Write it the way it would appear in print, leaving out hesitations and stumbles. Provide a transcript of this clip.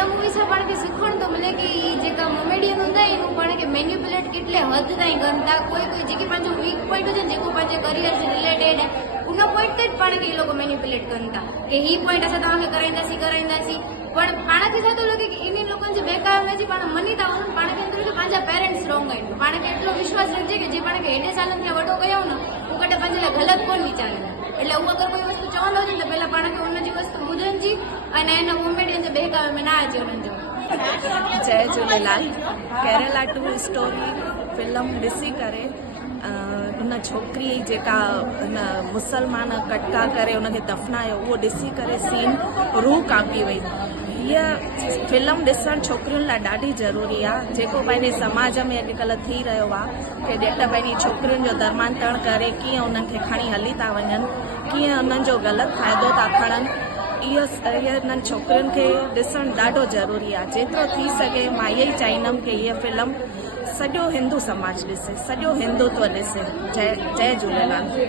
इन मूवी से पाण खे सिखण तो मिले कि जेका मोमेडियन हूंदा आहिनि हू पाण खे मैन्युपुलेट केटले हद ताईं कनि था। कोई जेके पंहिंजो वीक पॉइंट हुजे जेको पंहिंजे करियर से रिलेटेड आहे उन पॉइंट ते पाण खे लोग मैन्युपुलेट कनि था कि ही पॉइंट असां तव्हांखे कराईंदासीं पण पाण खे छा थो लॻे कि इन लोगनि जे बेकार में पाण मनी था वञूं। पाण खे अंदरि पंहिंजा पेरेंट्स रॉन्ग आहिनि। पाण खे एतिरो विश्वास रखिजे कि जे पाण खे हेॾे सालनि खां वॾो कयूं न उहो कॾहिं पंहिंजे लाइ ग़लति कोन वीचारे। એટલે હું અગર કોઈ વસ્તુ ચવંદો છે તો પહેલા પાણ કે ઉનજી વસ્તુ મુજનજી અને એના કોમેડિયન જે બહેકાવે મેં ના અચી ઉનજો। जय Jhulelal. Kerala two story film ॾिसी करे उन छोकिरी जेका मुसलमान कटका करे उनखे दफ़नायो उहो ॾिसी करे सीन रूह कांपी वई। हीअ फिल्म ॾिसणु छोकिरियुनि लाइ ॾाढी ज़रूरी आहे। जेको पंहिंजे समाज में अॼुकल्ह थी रहियो आहे कि ॼट पंहिंजी छोकिरियुनि जो धर्मांतरण करे कीअं उन्हनि खे खणी हली था वञनि, कीअं उन्हनि जो ग़लति फ़ाइदो था खणनि, इहो इन्हनि छोकिरियुनि खे ॾिसणु ॾाढो ज़रूरी आहे। जेतिरो थी सघे मां इहो ई चाहींदमि कि हीअ फिल्म सॼो हिंदू समाज ॾिसे, सॼो हिंदुत्व ॾिसे। जय झूलेलाल।